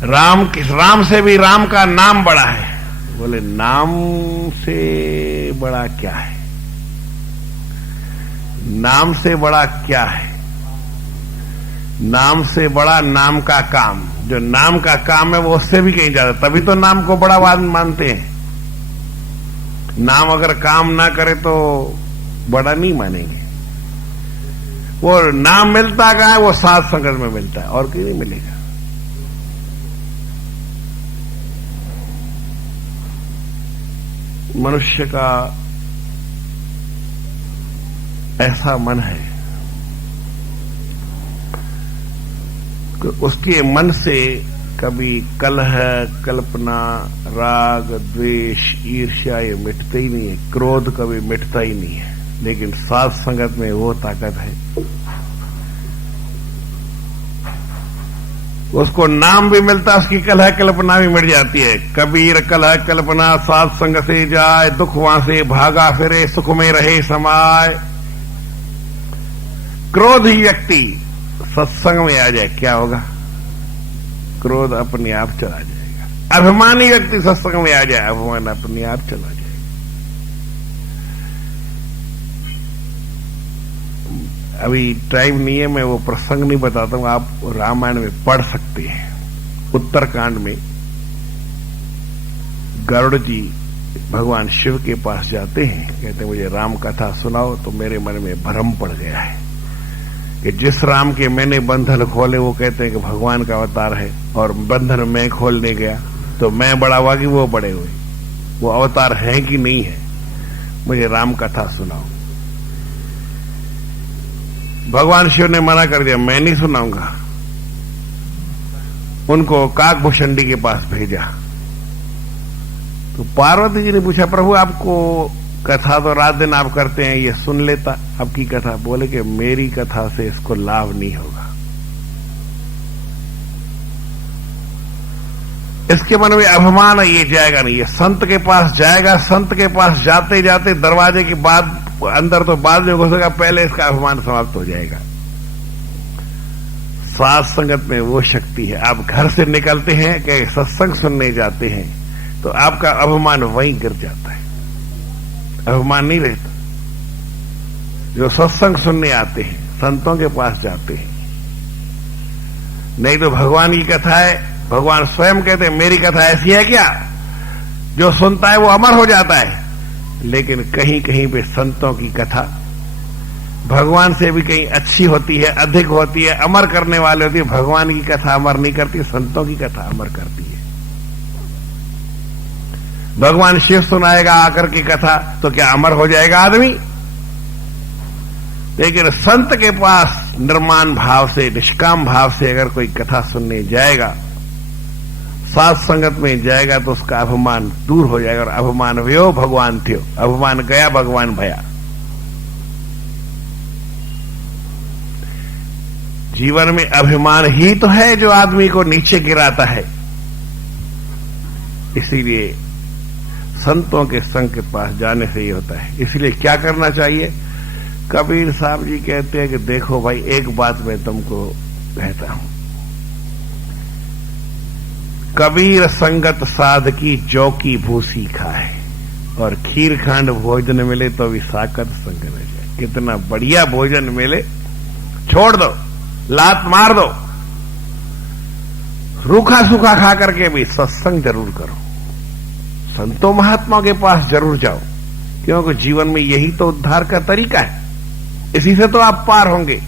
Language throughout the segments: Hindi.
राम से भी राम का नाम बड़ा है। बोले नाम से बड़ा क्या है? नाम से बड़ा क्या है? नाम से बड़ा नाम का काम। जो नाम का काम है वो उससे भी कहीं ज्यादा, तभी तो नाम को बड़ा मानते हैं। नाम अगर काम ना करे तो बड़ा नहीं मानेंगे। वो नाम मिलता कहाँ है? वो साध संगत में मिलता है, और कहीं नहीं मिलेगा। मनुष्य का ऐसा मन है कि उसके मन से कभी कलह, कल्पना, राग, द्वेष, ईर्ष्या ये मिटते ही नहीं है। क्रोध कभी मिटता ही नहीं है। लेकिन साध संगत में वो ताकत है, उसको नाम भी मिलता है, उसकी कलह कल्पना भी मिट जाती है। कबीर कलह कल्पना साध संग से जाए, दुख वहां से भागा फिरे, सुख में रहे समाए। क्रोध ही व्यक्ति सत्संग में आ जाए, क्या होगा? क्रोध अपने आप चला जाएगा। अभिमानी व्यक्ति सत्संग में आ जाए, अभिमान अपने आप चला जाएगा। अभी टाइम नहीं है, मैं वो प्रसंग नहीं बताता हूं, आप रामायण में पढ़ सकते हैं। उत्तरकांड में गरुड़ जी भगवान शिव के पास जाते हैं, कहते हैं मुझे राम कथा सुनाओ। तो मेरे मन में भ्रम पड़ गया है कि जिस राम के मैंने बंधन खोले वो कहते हैं कि भगवान का अवतार है, और बंधन मैं खोलने गया तो मैं बड़ा हुआ कि वो बड़े हुए। वो अवतार है कि नहीं है? मुझे राम कथा सुनाओ। भगवान शिव ने मना कर दिया, मैं नहीं सुनाऊंगा। उनको काकभूषणी के पास भेजा। तो पार्वती जी ने पूछा, प्रभु आपको कथा तो रात दिन आप करते हैं, ये सुन लेता आपकी कथा। बोले कि मेरी कथा से इसको लाभ नहीं होगा। इसके मन में अभिमान है, ये जाएगा नहीं, ये संत के पास जाएगा। संत के पास जाते जाते दरवाजे के बाद अंदर तो बाद में घुसेगा, पहले इसका अभिमान समाप्त हो जाएगा। साध संगत में वो शक्ति है। आप घर से निकलते हैं कि सत्संग सुनने जाते हैं तो आपका अभिमान वहीं गिर जाता है, अभिमान नहीं रहता। जो सत्संग सुनने आते हैं, संतों के पास जाते हैं, नहीं तो भगवान की कथा है। भगवान स्वयं कहते हैं मेरी कथा ऐसी है क्या? जो सुनता है वो अमर हो जाता है। लेकिन कहीं कहीं पे संतों की कथा भगवान से भी कहीं अच्छी होती है, अधिक होती है, अमर करने वाले होती है। भगवान की कथा अमर नहीं करती, संतों की कथा अमर करती है। भगवान शिव सुनाएगा आकर की कथा तो क्या अमर हो जाएगा आदमी? लेकिन संत के पास निर्माण भाव से, निष्काम भाव से अगर कोई कथा सुनने जाएगा, साध संगत में जाएगा, तो उसका अभिमान दूर हो जाएगा। और अभिमान व्यो भगवान थियो, अभिमान गया भगवान भया। जीवन में अभिमान ही तो है जो आदमी को नीचे गिराता है। इसीलिए संतों के संग के पास जाने से ही होता है। इसलिए क्या करना चाहिए? कबीर साहब जी कहते हैं कि देखो भाई, एक बात मैं तुमको कहता हूं, कबीर संगत साध की जौ की भूसी खाए, और खीर खांड भोजन मिले तो भी साकत संग न जाए। कितना बढ़िया भोजन मिले, छोड़ दो, लात मार दो, रूखा सूखा खा करके भी सत्संग जरूर करो, संतों महात्माओं के पास जरूर जाओ। क्योंकि जीवन में यही तो उद्धार का तरीका है। इसी से तो आप पार होंगे।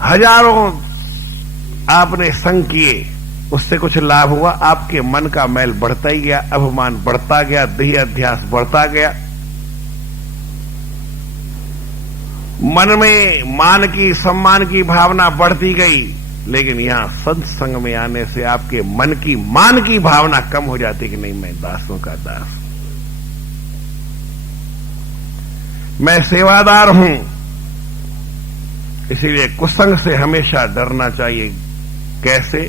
हजारों आपने संग किए, उससे कुछ लाभ हुआ? आपके मन का मैल बढ़ता ही गया, अभिमान बढ़ता गया, देह अध्यास बढ़ता गया, मन में मान की, सम्मान की भावना बढ़ती गई। लेकिन यहां संत संग में आने से आपके मन की, मान की भावना कम हो जाती कि नहीं, मैं दासों का दास, मैं सेवादार हूं। इसीलिए कुसंग से हमेशा डरना चाहिए। कैसे?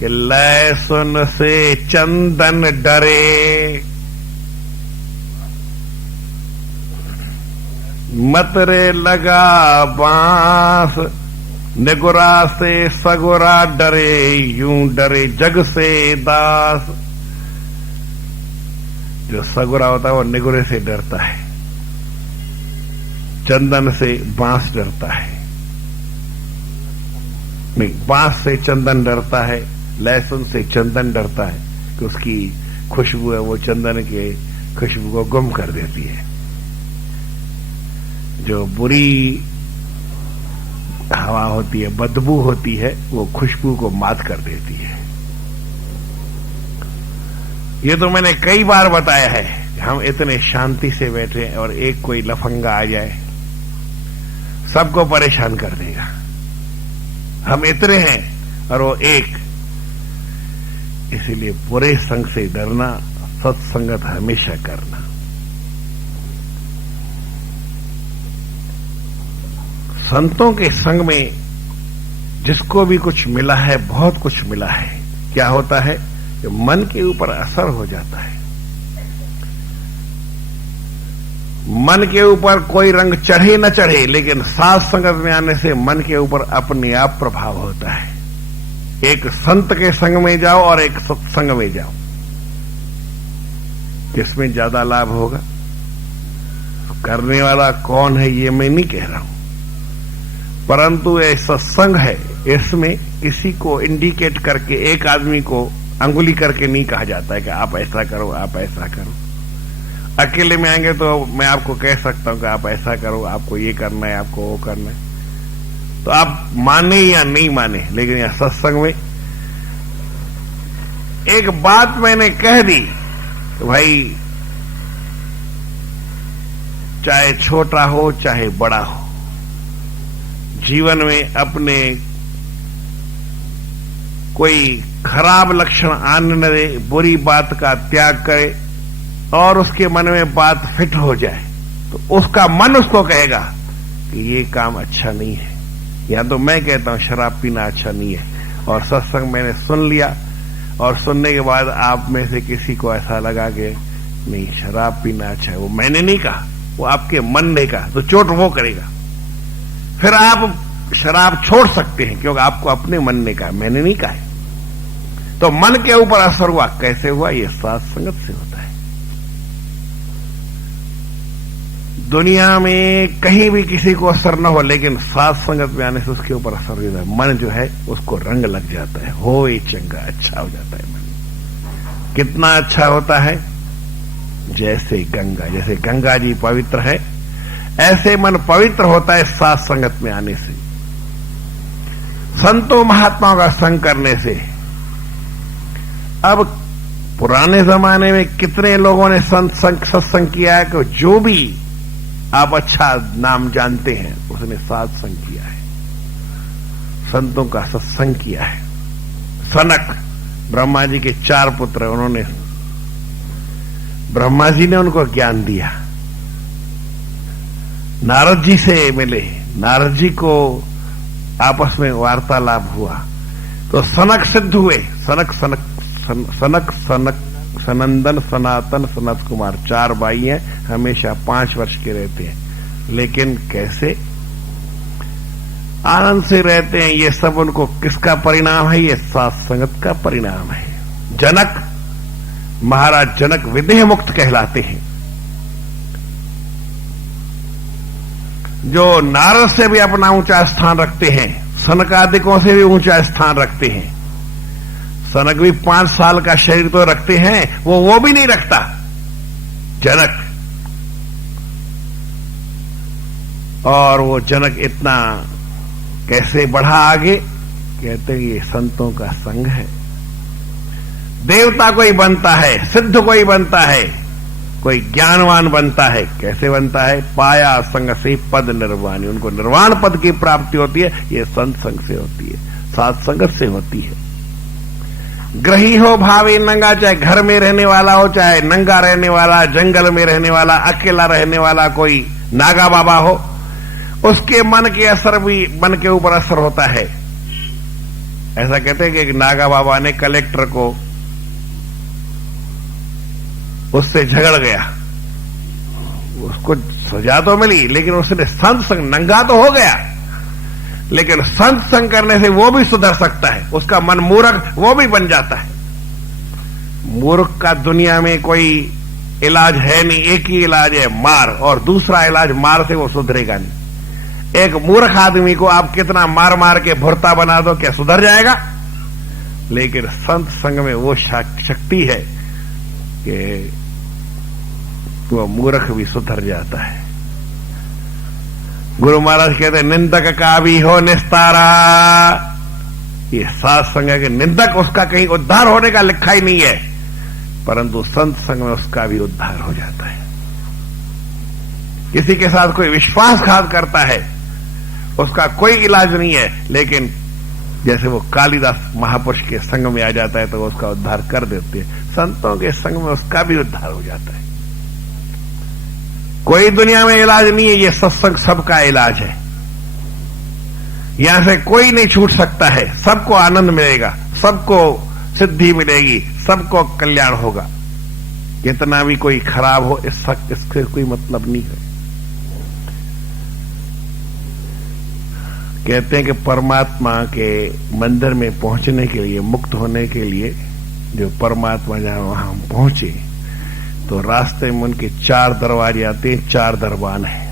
कि लय सुन से चंदन डरे, मत रे लगा बांस, निगुरा से सगुरा डरे, यूं डरे जग से दास। जो सगुरा होता है वो निगुरे से डरता है, चंदन से बांस डरता है, नहीं बांस से चंदन डरता है, लहसुन से चंदन डरता है कि उसकी खुशबू है वो चंदन के खुशबू को गुम कर देती है। जो बुरी हवा होती है, बदबू होती है, वो खुशबू को मात कर देती है। ये तो मैंने कई बार बताया है। हम इतने शांति से बैठे और एक कोई लफंगा आ जाए सबको परेशान कर देगा। हम इतने हैं और वो एक। इसीलिए बुरे संग से डरना, सत्संगत हमेशा करना। संतों के संग में जिसको भी कुछ मिला है, बहुत कुछ मिला है। क्या होता है कि मन के ऊपर असर हो जाता है। मन के ऊपर कोई रंग चढ़े न चढ़े, लेकिन साथ संगत में आने से मन के ऊपर अपने आप प्रभाव होता है। एक संत के संग में जाओ और एक सत्संग में जाओ, किसमें ज्यादा लाभ होगा? करने वाला कौन है ये मैं नहीं कह रहा हूं, परंतु ये सत्संग है, इसमें किसी को इंडिकेट करके, एक आदमी को अंगुली करके नहीं कहा जाता है कि आप ऐसा करो, आप ऐसा करो। अकेले में आएंगे तो मैं आपको कह सकता हूं कि आप ऐसा करो, आपको ये करना है, आपको वो करना है, तो आप माने या नहीं माने। लेकिन यहां सत्संग में एक बात मैंने कह दी तो भाई, चाहे छोटा हो चाहे बड़ा हो, जीवन में अपने कोई खराब लक्षण आने न दे, बुरी बात का त्याग करे और उसके मन में बात फिट हो जाए तो उसका मन उसको कहेगा कि ये काम अच्छा नहीं है। या तो मैं कहता हूं शराब पीना अच्छा नहीं है, और सत्संग मैंने सुन लिया और सुनने के बाद आप में से किसी को ऐसा लगा कि नहीं शराब पीना अच्छा है, वो मैंने नहीं कहा, वो आपके मन ने कहा, तो चोट वो करेगा। फिर आप शराब छोड़ सकते हैं क्योंकि आपको अपने मन ने कहा, मैंने नहीं कहा है। तो मन के ऊपर असर हुआ, कैसे हुआ? ये साथ संगत से होता है। दुनिया में कहीं भी किसी को असर न हो, लेकिन साथ संगत में आने से उसके ऊपर असर हो जाता है। मन जो है उसको रंग लग जाता है, हो ये चंगा, अच्छा हो जाता है मन। कितना अच्छा होता है? जैसे गंगा जी पवित्र है, ऐसे मन पवित्र होता है साथ संगत में आने से, संतों महात्माओं का संग करने से। अब पुराने जमाने में कितने लोगों ने सत्संग किया है कि जो भी आप अच्छा नाम जानते हैं उसने सत्संग किया है, संतों का सत्संग किया है। सनक, ब्रह्मा जी के 4 पुत्र, उन्होंने, ब्रह्मा जी ने उनको ज्ञान दिया। नारद जी से मिले, नारद जी को आपस में वार्तालाप हुआ तो सनक सिद्ध हुए। सनक सनंदन, सनातन, सनत कुमार, 4 भाई हैं, हमेशा 5 वर्ष के रहते हैं, लेकिन कैसे आनंद से रहते हैं। ये सब उनको किसका परिणाम है? ये साथ संगत का परिणाम है। जनक, महाराज जनक विदेह मुक्त कहलाते हैं, जो नारद से भी अपना ऊंचा स्थान रखते हैं, सनकादिकों से भी ऊंचा स्थान रखते हैं। सनक भी 5 साल का शरीर तो रखते हैं, वो भी नहीं रखता जनक। और वो जनक इतना कैसे बढ़ा आगे? कहते हैं ये संतों का संग है। देवता कोई बनता है, सिद्ध कोई बनता है, कोई ज्ञानवान बनता है। कैसे बनता है? पाया संग से पद निर्वाणी, उनको निर्वाण पद की प्राप्ति होती है। ये संत संग से होती है, साथ संगत से होती है। ग्रही हो भावी नंगा, चाहे घर में रहने वाला हो, चाहे नंगा रहने वाला, जंगल में रहने वाला, अकेला रहने वाला कोई नागा बाबा हो, उसके मन के असर भी, मन के ऊपर असर होता है। ऐसा कहते हैं कि एक नागा बाबा ने कलेक्टर को, उससे झगड़ गया, उसको सजा तो मिली, लेकिन उसने संत संग, नंगा तो हो गया, लेकिन संत संग करने से वो भी सुधर सकता है, उसका मन मूर्ख वो भी बन जाता है। मूर्ख का दुनिया में कोई इलाज है नहीं, एक ही इलाज है मार, और दूसरा इलाज मार से वो सुधरेगा नहीं। एक मूर्ख आदमी को आप कितना मार मार के भुरता बना दो, क्या सुधर जाएगा? लेकिन संत संग में वो शक्ति है कि वो मूर्ख भी सुधर जाता है। गुरु महाराज कहते हैं निंदक का भी हो निस्तारा। ये सात संग है कि निंदक उसका कहीं उद्धार होने का लिखा ही नहीं है, परंतु संत संग में उसका भी उद्धार हो जाता है। किसी के साथ कोई विश्वासघात करता है, उसका कोई इलाज नहीं है, लेकिन जैसे वो कालिदास महापुरुष के संग में आ जाता है तो उसका उद्धार कर देते हैं। संतों के संग में उसका भी उद्धार हो जाता है। कोई दुनिया में इलाज नहीं है, ये सत्संग सबका इलाज है। यहां से कोई नहीं छूट सकता है, सबको आनंद मिलेगा, सबको सिद्धि मिलेगी, सबको कल्याण होगा। कितना भी कोई खराब हो इससे कोई मतलब नहीं है। कहते हैं कि परमात्मा के मंदिर में पहुंचने के लिए, मुक्त होने के लिए, जो परमात्मा जहां वहां हम पहुंचे तो रास्ते में उनके 4 दरवाजे आते हैं, 4 दरबान हैं।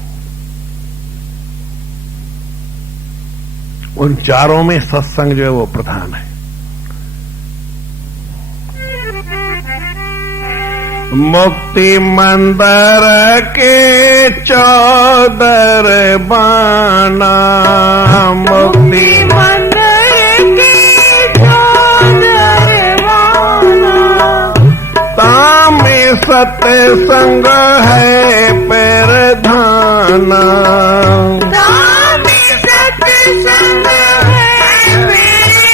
उन चारों में सत्संग जो है वो प्रधान है। मुक्ति मंदिर के 4 दरबाना, मुक्ति मंदिर के 4 दरबाना, तामे सत्संग है प्रधाना, तामे सत्संग है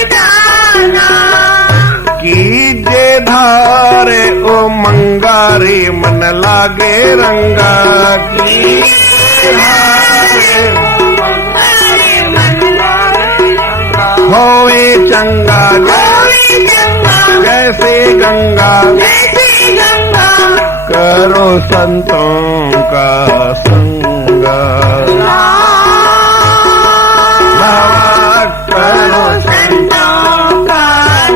प्रधाना, कीजे धारे ओ मंगारी मन लागे रंगा, की होए चंगा जैसे गंगा, करो संतों का संगा, करो संतों का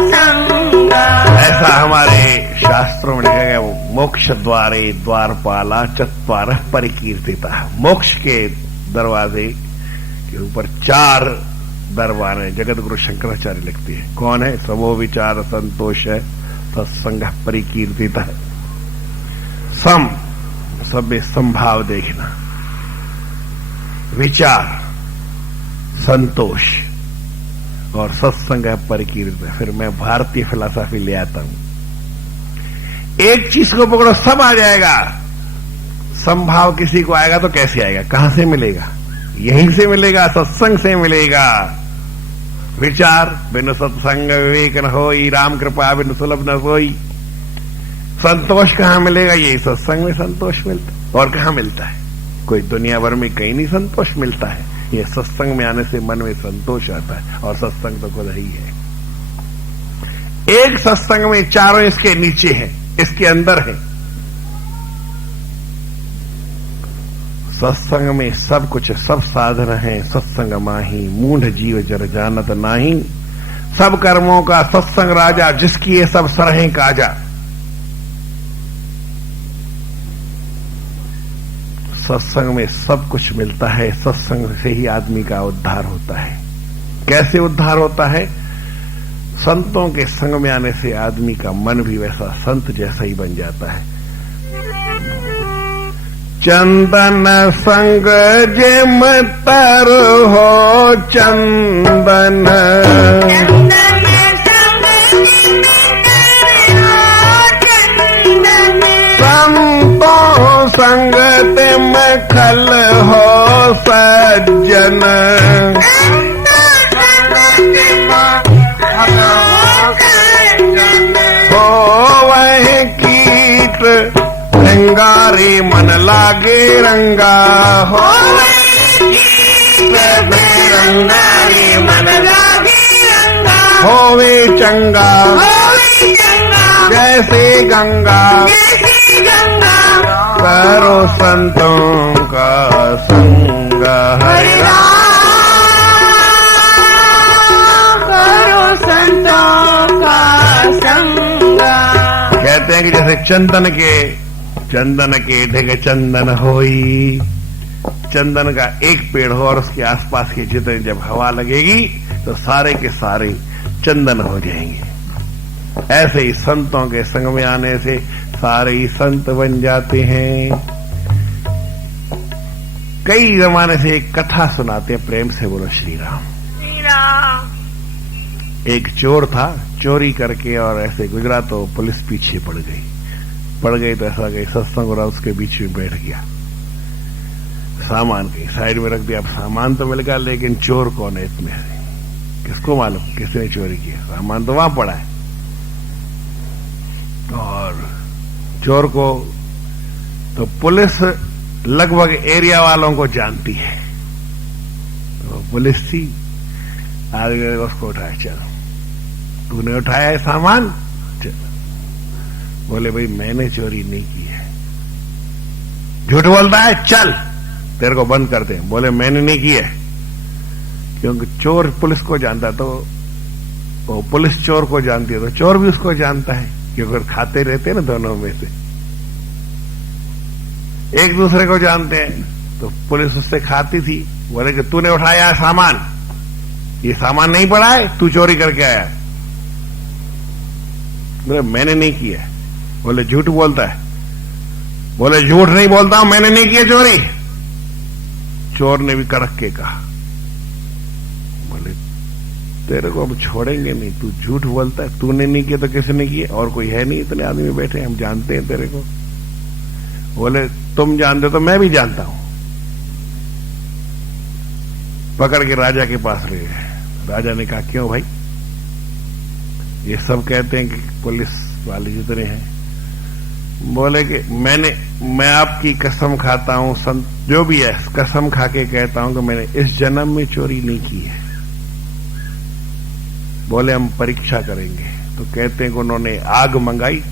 संगा। ऐसा हमारे शास्त्रों में लिखा गया। मोक्ष द्वारे द्वारपाला चत्वार परिकीर्तिता। मोक्ष के दरवाजे के ऊपर 4 दरबार है। जगत गुरु शंकराचार्य लिखते हैं। कौन है? सबो विचार संतोष है, सत्संग परिकीर्तिता है। सम सब में संभाव देखना, विचार, संतोष और सत्संग परिकीर्तिता। फिर मैं भारतीय फिलॉसफी ले आता हूं। एक चीज को पकड़ो सब आ जाएगा। संभाव किसी को आएगा तो कैसे आएगा? कहां से मिलेगा? यहीं से मिलेगा, सत्संग से मिलेगा। विचार बिनु सत्संग विवेक न होई, राम कृपा बिनु सुलभ न होई। संतोष कहां मिलेगा? यही सत्संग में संतोष मिलता। और कहां मिलता है? कोई दुनिया भर में कहीं नहीं संतोष मिलता है। ये सत्संग में आने से मन में संतोष आता है, और सत्संग तो खुद ही है। एक सत्संग में चारों इसके नीचे हैं, इसके अंदर है। सत्संग में सब कुछ, सब साधन है। सत्संग माही मूढ़ जीव जर जानत नाही, सब कर्मों का सत्संग राजा, जिसकी ये सब सरहें काजा। सत्संग में सब कुछ मिलता है। सत्संग से ही आदमी का उद्धार होता है। कैसे उद्धार होता है? संतों के संग में आने से आदमी का मन भी वैसा संत जैसा ही बन जाता है। चंदन संग जिम तर हो चंदन, संतों संग तिम खल हो सज्जन, हो वह कीट रंगारे मन लागे रंगा, हो रंगारे मन लागे रंगा, होवे चंगा जैसे गंगा, करो संतों का संग। हरे राम कि जैसे चंदन के ढेगे चंदन होई, चंदन का एक पेड़ हो और उसके आसपास के जितने जब हवा लगेगी तो सारे के सारे चंदन हो जाएंगे। ऐसे ही संतों के संग में आने से सारे ही संत बन जाते हैं। कई जमाने से एक कथा सुनाते हैं, प्रेम से बोलो श्री राम। श्री राम। एक चोर था, चोरी करके और ऐसे गुजरा तो पुलिस पीछे पड़ गई तो ऐसा कि सत्संग और उसके बीच में बैठ गया। सामान कहीं साइड में रख दिया। अब सामान तो मिल गया, लेकिन चोर कौन है इतने से, किसको मालूम किसने चोरी किया? सामान तो वहां पड़ा है। और चोर को तो पुलिस लगभग एरिया वालों को जानती है, तो पुलिस थी, आदमी उसको उठाया, चलो तूने उठाया है सामान, चलो। बोले भाई मैंने चोरी नहीं की है। झूठ बोलता है, चल तेरे को बंद करते हैं। बोले मैंने नहीं की है, क्योंकि चोर पुलिस को जानता, तो वो पुलिस चोर को जानती है तो चोर भी उसको जानता है, क्योंकि खाते रहते हैं ना दोनों में से, एक दूसरे को जानते हैं। तो पुलिस उससे खाती थी। बोले कि तूने उठाया है सामान, ये सामान नहीं पड़ा है, तू चोरी करके आया। बोले मैंने नहीं किया। बोले झूठ बोलता है। बोले झूठ नहीं बोलता हूं, मैंने नहीं किया चोरी। चोर ने भी कड़क के कहा, बोले तेरे को अब छोड़ेंगे नहीं, तू झूठ बोलता है, तूने नहीं किया तो किसने किया? और कोई है नहीं, इतने आदमी बैठे, हम जानते हैं तेरे को। बोले तुम जानते तो मैं भी जानता हूं। पकड़ के राजा के पास ले गए। राजा ने कहा क्यों भाई? ये सब कहते हैं कि पुलिस वाले जितने हैं। बोले कि मैं आपकी कसम खाता हूं, संत जो भी है कसम खा के कहता हूं कि मैंने इस जन्म में चोरी नहीं की है। बोले हम परीक्षा करेंगे। तो कहते हैं कि उन्होंने आग मंगाई,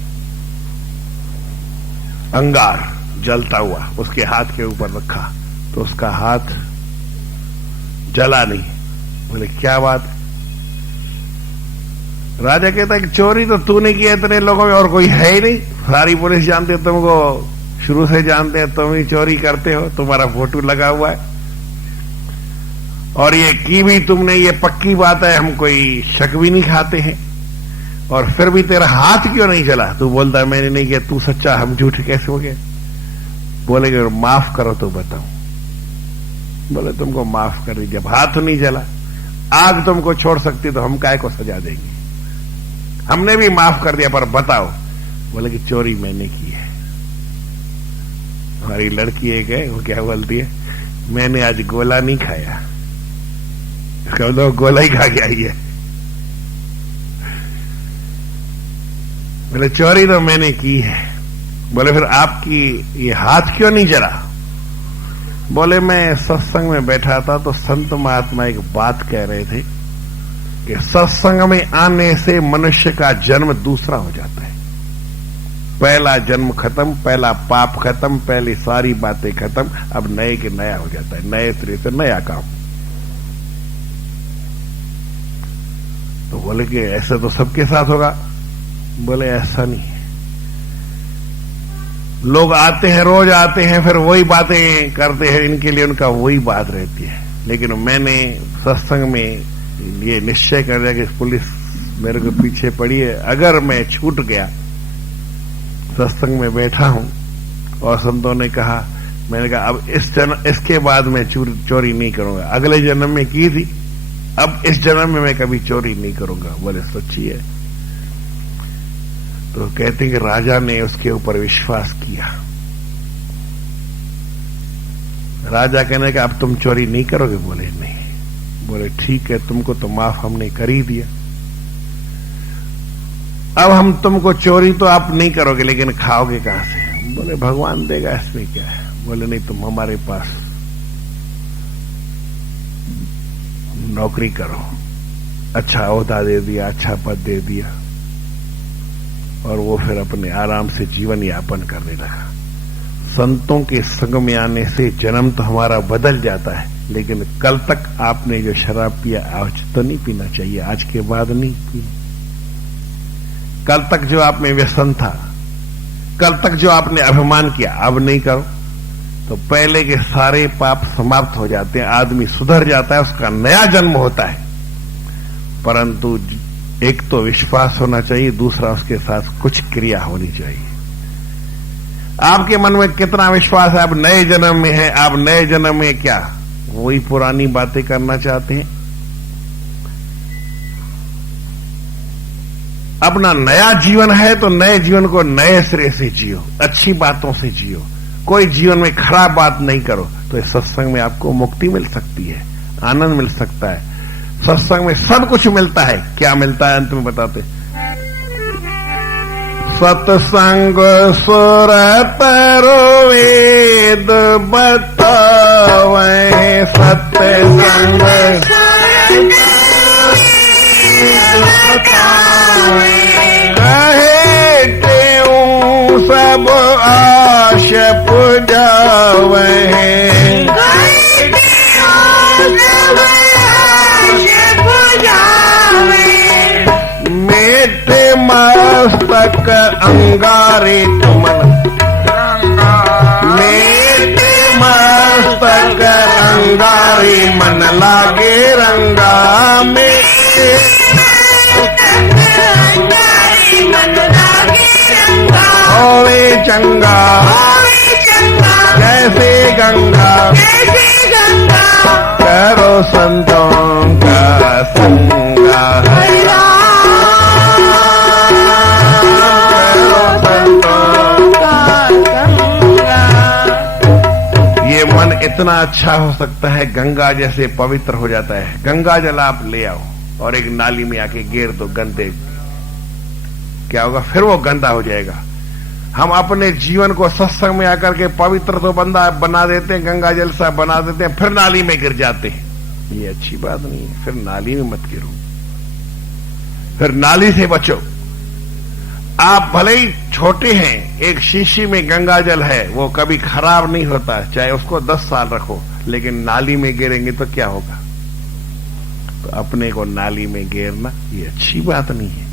अंगार जलता हुआ उसके हाथ के ऊपर रखा, तो उसका हाथ जला नहीं। बोले क्या बात? राजा कहता है कि चोरी तो तूने की है, इतने लोगों में और कोई है ही नहीं, सारी पुलिस जानती है तुमको, शुरू से जानते हैं तुम ही चोरी करते हो, तुम्हारा फोटो लगा हुआ है, और ये की भी तुमने, ये पक्की बात है, हम कोई शक भी नहीं खाते हैं। और फिर भी तेरा हाथ क्यों नहीं जला? तू बोलता है मैंने नहीं किया, तू सच्चा, हम झूठ कैसे हो गए? बोले कि माफ करो तो बताओ। बोले तुमको माफ कर दी, जब हाथ नहीं जला, आग तुमको छोड़ सकती तो हम काय को सजा देंगे, हमने भी माफ कर दिया, पर बताओ। बोले कि चोरी मैंने की है। हमारी लड़की एक है, वो क्या बोलती है, मैंने आज गोला नहीं खाया। इसका मतलब गोला ही खा के आई है। बोले चोरी तो मैंने की है। बोले फिर आपकी ये हाथ क्यों नहीं जला? बोले मैं सत्संग में बैठा था तो संत महात्मा एक बात कह रहे थे कि सत्संग में आने से मनुष्य का जन्म दूसरा हो जाता है। पहला जन्म खत्म, पहला पाप खत्म, पहली सारी बातें खत्म, अब नए के नया हो जाता है, नए सिरे से नया काम। तो बोले कि ऐसा तो सबके साथ होगा। बोले ऐसा नहीं है, लोग आते हैं, रोज आते हैं, फिर वही बातें करते हैं, इनके लिए उनका वही बात रहती है। लेकिन मैंने सत्संग में ये निश्चय कर दिया कि पुलिस मेरे को पीछे पड़ी है, अगर मैं छूट गया, सत्संग में बैठा हूं और संतों ने कहा, मैंने कहा अब इसके बाद मैं चोरी नहीं करूंगा, अगले जन्म में की थी, अब इस जन्म में मैं कभी चोरी नहीं करूंगा। बोले सच्ची है? तो कहते हैं कि राजा ने उसके ऊपर विश्वास किया। राजा कहने का अब तुम चोरी नहीं करोगे? बोले नहीं। बोले ठीक है, तुमको तो माफ हमने कर ही दिया, अब हम तुमको चोरी तो आप नहीं करोगे, लेकिन खाओगे कहां से? बोले भगवान देगा, इसमें क्या है। बोले नहीं, तुम हमारे पास नौकरी करो, अच्छा ओहदा दे दिया, अच्छा पद दे दिया, और वो फिर अपने आराम से जीवन यापन करने लगा। संतों के संग में आने से जन्म तो हमारा बदल जाता है, लेकिन कल तक आपने जो शराब पिया आज तो नहीं पीना चाहिए, आज के बाद नहीं पीना। कल तक जो आप में व्यसन था, कल तक जो आपने अभिमान किया अब नहीं करो, तो पहले के सारे पाप समाप्त हो जाते हैं, आदमी सुधर जाता है, उसका नया जन्म होता है। परंतु एक तो विश्वास होना चाहिए, दूसरा उसके साथ कुछ क्रिया होनी चाहिए। आपके मन में कितना विश्वास है आप नए जन्म में है, आप नए जन्म में क्या वही पुरानी बातें करना चाहते हैं? अपना नया जीवन है तो नए जीवन को नए सिरे से जियो, अच्छी बातों से जियो, कोई जीवन में खराब बात नहीं करो। तो इस सत्संग में आपको मुक्ति मिल सकती है, आनंद मिल सकता है। सत्संग में सब कुछ मिलता है। क्या मिलता है अंत में बताते? सत्संग सुरत वेद बतावे, सत्संग कहे क्यों सब आश पुजावे, मेटे मस्तक अंगारे तुमन, मेटे मस्तक अंगारे मन लागे रंगा में, होवे चंगा जैसे गंगा, करो संतों का संगा, करो संतों का संगा। ये मन इतना अच्छा हो सकता है, गंगा जैसे पवित्र हो जाता है। गंगा जल आप ले आओ और एक नाली में आके गिर दो, गंदे क्या होगा? फिर वो गंदा हो जाएगा। हम अपने जीवन को सत्संग में आकर के पवित्र तो बना देते हैं, गंगा जल सा बना देते हैं, फिर नाली में गिर जाते हैं। ये अच्छी बात नहीं है। फिर नाली में मत गिरो, फिर नाली से बचो। आप भले ही छोटे हैं, एक शीशी में गंगा जल है, वो कभी खराब नहीं होता, चाहे उसको 10 साल रखो, लेकिन नाली में गिरेंगे तो क्या होगा? तो अपने को नाली में गिरना ये अच्छी बात नहीं है।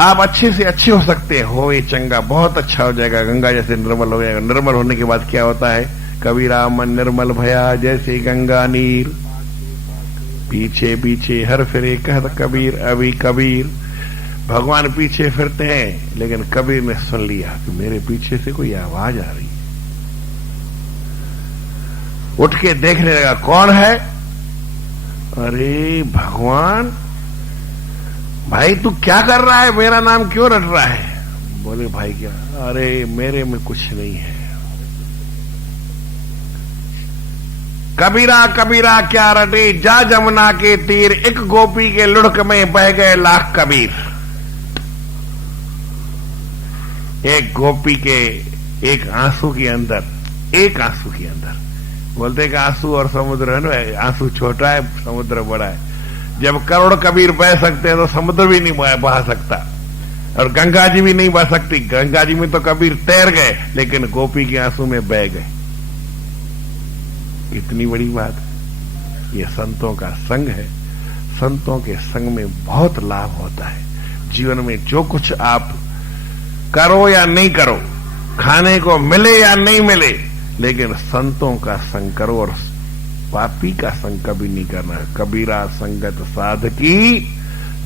आप अच्छे से अच्छे हो सकते हैं, हो ये चंगा बहुत अच्छा हो जाएगा, गंगा जैसे निर्मल हो जाएगा। निर्मल होने के बाद क्या होता है? कबीरा मन निर्मल भया जैसे गंगा नीर, पीछे पीछे हर फिरे कहत कबीर अभी कबीर। भगवान पीछे फिरते हैं, लेकिन कबीर ने सुन लिया कि मेरे पीछे से कोई आवाज आ रही। उठ के देखने लगा, कौन है? अरे भगवान, भाई तू क्या कर रहा है? मेरा नाम क्यों रट रहा है? बोले भाई क्या? अरे मेरे में कुछ नहीं है। कबीरा कबीरा क्या रटे, जा जमुना के तीर, एक गोपी के लुढ़क में बह गए लाख कबीर। एक गोपी के एक आंसू के अंदर, एक आंसू के अंदर, बोलते कि आंसू और समुद्र है ना, आंसू छोटा है, समुद्र बड़ा है। जब करोड़ कबीर बह सकते हैं तो समुद्र भी नहीं बहा सकता, और गंगा जी भी नहीं बह सकती। गंगा जी में तो कबीर तैर गए, लेकिन गोपी के आंसू में बह गए। इतनी बड़ी बात। ये संतों का संग है। संतों के संग में बहुत लाभ होता है। जीवन में जो कुछ आप करो या नहीं करो, खाने को मिले या नहीं मिले, लेकिन संतों का संग करो, और पापी का संग कभी नहीं करना। कबीरा संगत साधकी,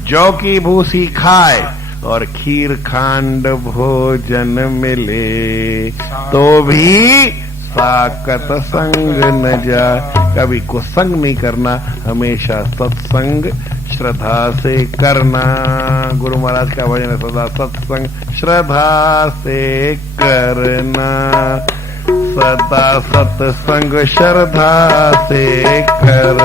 जौ की भूसी खाए और खीर खांड भोजन मिले, तो भी साकत संग न जा। कभी कुसंग नहीं करना, हमेशा सत्संग श्रद्धा से करना। गुरु महाराज का भजन है, सदा सत्संग श्रद्धा से करना, सदा सत्संग श्रद्धा से कर।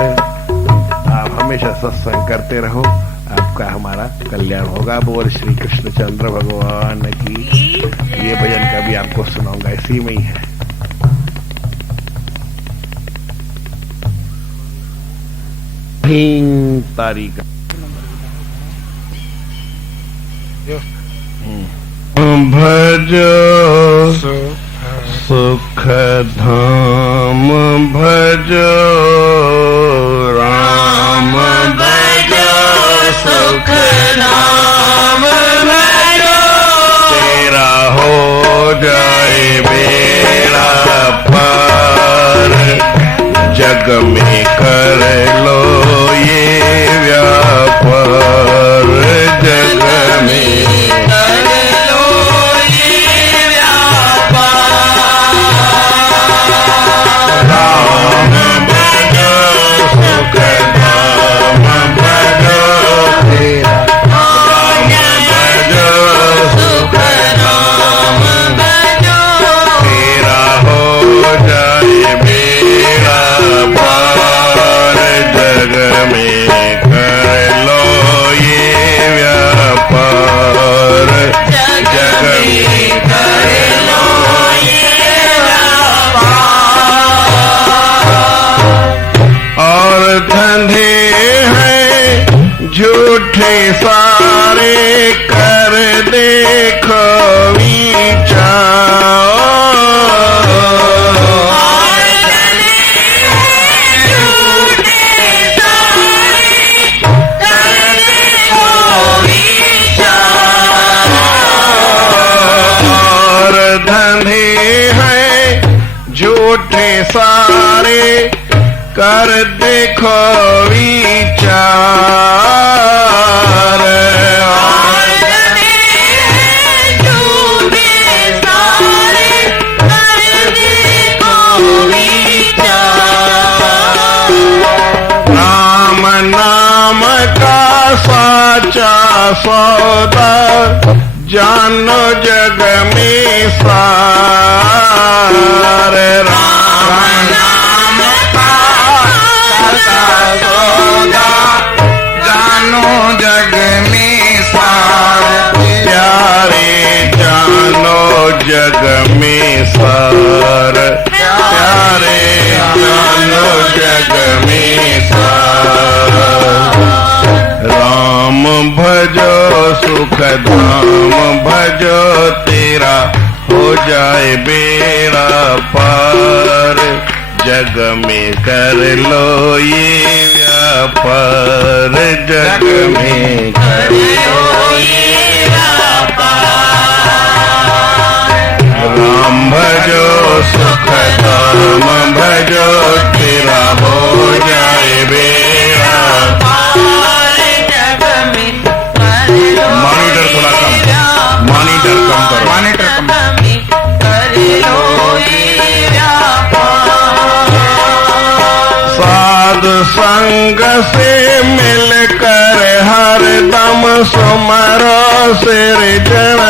आप हमेशा सत्संग करते रहो, आपका हमारा कल्याण होगा। बोल श्री कृष्णचंद्र भगवान की। ये भजन कभी आपको सुनाऊंगा, इसी में ही है। तारीख भजो सुख धाम, भजो राम, भजो सुख धाम, भजो तेरा हो जग में कर लो ये व्यापार, जग में कर लो ये व्यापार। राम भजो सुख धाम भजो तेरा, राम भजो सुख धाम भजो तेरा हो जाए बेड़ा पार, जग में कर लो ये व्यापार, जग में कर लो ये व्यापार। और धंधे हैं झूठे सारे कर देखो झूठे सारे कर देखो विचार, झूठे सारे कर देखो विचार। राम नाम का साचा सौदा जानो जग में सार, राम नाम का साचा सौदा जानो जग में सार, प्यारे जानो जग में सार, प्यारे जानो जग में सार। राम भजो सुख धाम भजो तेरा हो जाए बेड़ा पार, जग में कर लो ये व्यापार, जग में कर लो ये व्यापार। राम भजो सुख धाम भजो तेरा हो जाए बेड़ा पार, जग में कर लो मॉनिटर थोड़ा कम, मॉनिटर कम करो, मॉनिटर कम। कर लो ये व्यापार। साधु संग से मिलकर हर दम सुमरो सिरजनहार,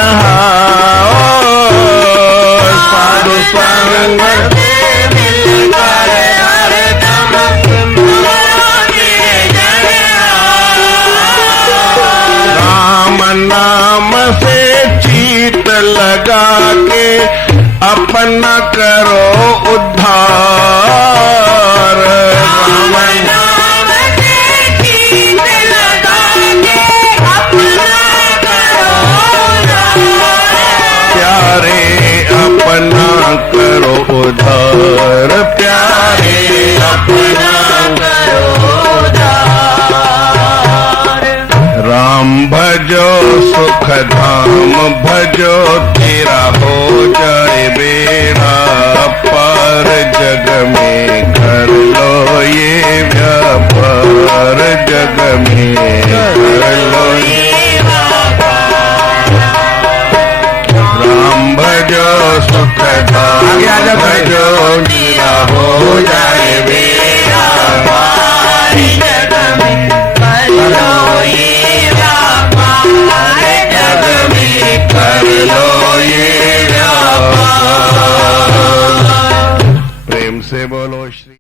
साधु संग से मिलकर हर दम सुमरो सिरजनहार। राम नाम से चीत लगा के अपना करो उद्धार, राम नाम से गीत लगा के अपना करो उद्धार। प्यारे अपना करो उद्धार, प्यारे अपना करो उद्धार। राम भजो सुख धाम भजो तेरा हो जाए बेड़ा पार, जग में कर लो ये व्यापार, जग में